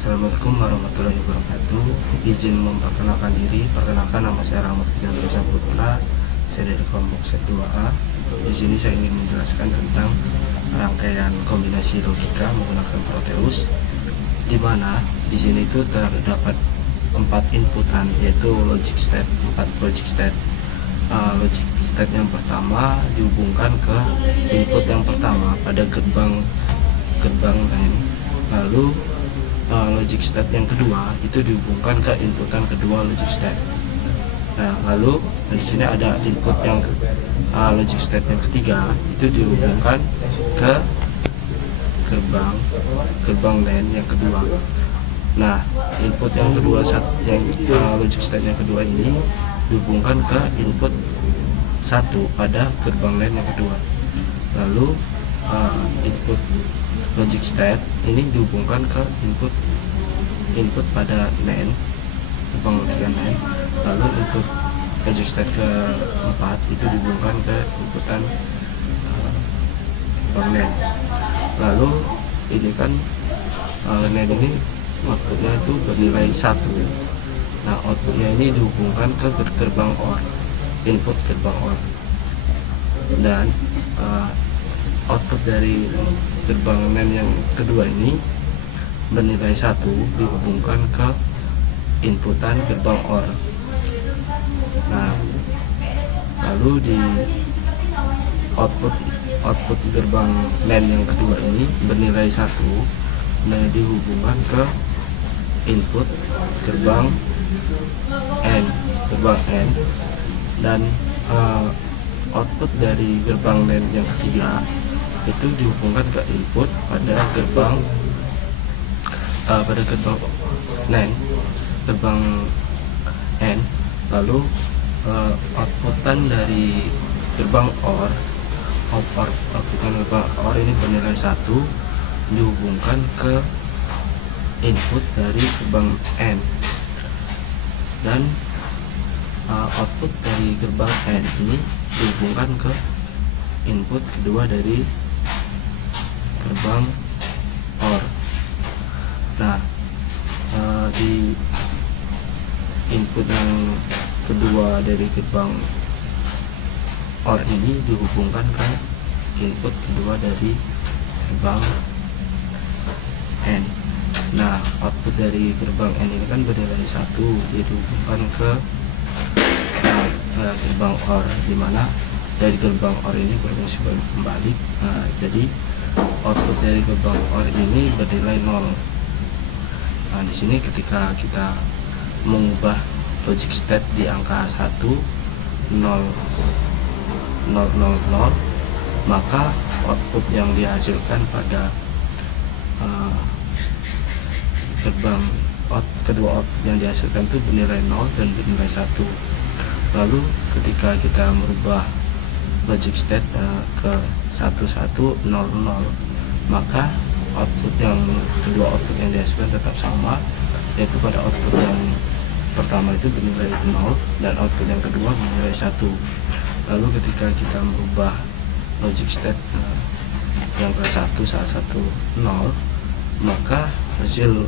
Assalamualaikum warahmatullahi wabarakatuh. Izin memperkenalkan diri. Perkenalkan, nama saya Rahmat Jalur Saputra. Saya dari kelompok set 2A. Di sini saya ingin menjelaskan tentang rangkaian kombinasi logika menggunakan Proteus, di mana di sini itu terdapat 4 inputan, yaitu logic state, 4 logic state. Logic state yang pertama dihubungkan ke input yang pertama pada gerbang lain. Lalu logic state yang kedua itu dihubungkan ke inputan kedua logic state. Nah, lalu di sini ada input yang logic state yang ketiga itu dihubungkan ke gerbang lain yang kedua. Nah, input yang kedua logic state yang kedua ini dihubungkan ke input satu pada gerbang lain yang kedua. Lalu input logic state ini dihubungkan ke input pada NAND, gerbang logika NAND. Lalu input logic state keempat itu dihubungkan ke inputan gerbang NAND. Lalu ini kan NAND ini outputnya itu bernilai 1. Nah, outputnya ini dihubungkan ke gerbang OR, input gerbang OR, dan output dari gerbang NAND yang kedua ini bernilai 1 dihubungkan ke inputan gerbang OR. Nah, lalu di output gerbang NAND yang kedua ini bernilai 1, nah dihubungkan ke input gerbang N, dan output dari gerbang NAND yang ketiga itu dihubungkan ke input pada gerbang NAND, gerbang N. Lalu outputan dari gerbang OR, outputan gerbang OR ini bernilai 1 dihubungkan ke input dari gerbang N, dan output dari gerbang N ini dihubungkan ke input kedua dari gerbang OR. Nah, di input yang kedua dari gerbang OR ini dihubungkan ke input kedua dari gerbang N. Nah, output dari gerbang N ini kan bernilai 1, dia dihubungkan ke gerbang OR, dimana dari gerbang OR ini berfungsi kembali. Nah, jadi output dari gerbang OR ini bernilai 0. Nah, di sini ketika kita mengubah logic state di angka 1, 0, 0, 0, 0, maka output yang dihasilkan pada kedua output yang dihasilkan itu bernilai 0 dan bernilai 1. Lalu ketika kita merubah logic state ke 1, 1, 0, 0, maka kedua output yang dihasilkan tetap sama, yaitu pada output yang pertama itu bernilai 0 dan output yang kedua bernilai 1. Lalu ketika kita merubah logic state yang ke 1, 1, 0, maka hasil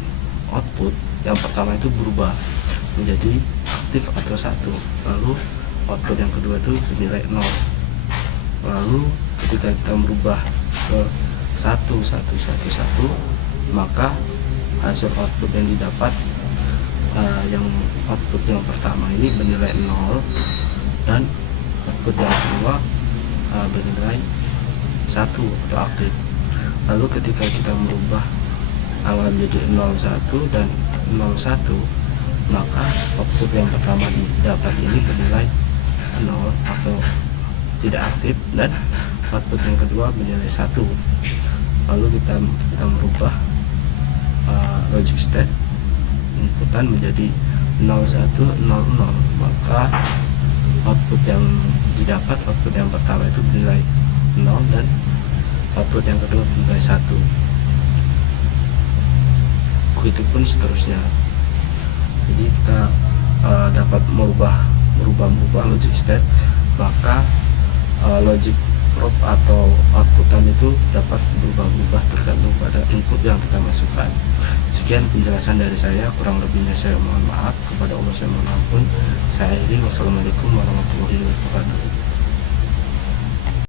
output yang pertama itu berubah menjadi aktif atau 1. Lalu output yang kedua itu bernilai 0. Lalu ketika kita merubah ke 1, 1, 1, 1, maka hasil output yang didapat yang output yang pertama ini bernilai 0 dan output yang kedua bernilai 1 atau aktif. Lalu ketika kita merubah angka menjadi 01 dan 01, maka output yang pertama didapat ini bernilai 0 atau tidak aktif, dan output yang kedua bernilai 1. Lalu kita merubah logic state inputan menjadi 01, 00, maka output yang didapat, output yang pertama itu bernilai 0 dan output yang kedua bernilai 1. Begitu pun seterusnya. Jadi kita dapat merubah logic state, maka logic probe atau outputan itu dapat berubah-ubah tergantung pada input yang kita masukkan. Sekian penjelasan dari saya, kurang lebihnya saya mohon maaf, kepada Allah saya mohon ampun. Saya akhiri, wassalamualaikum warahmatullahi wabarakatuh.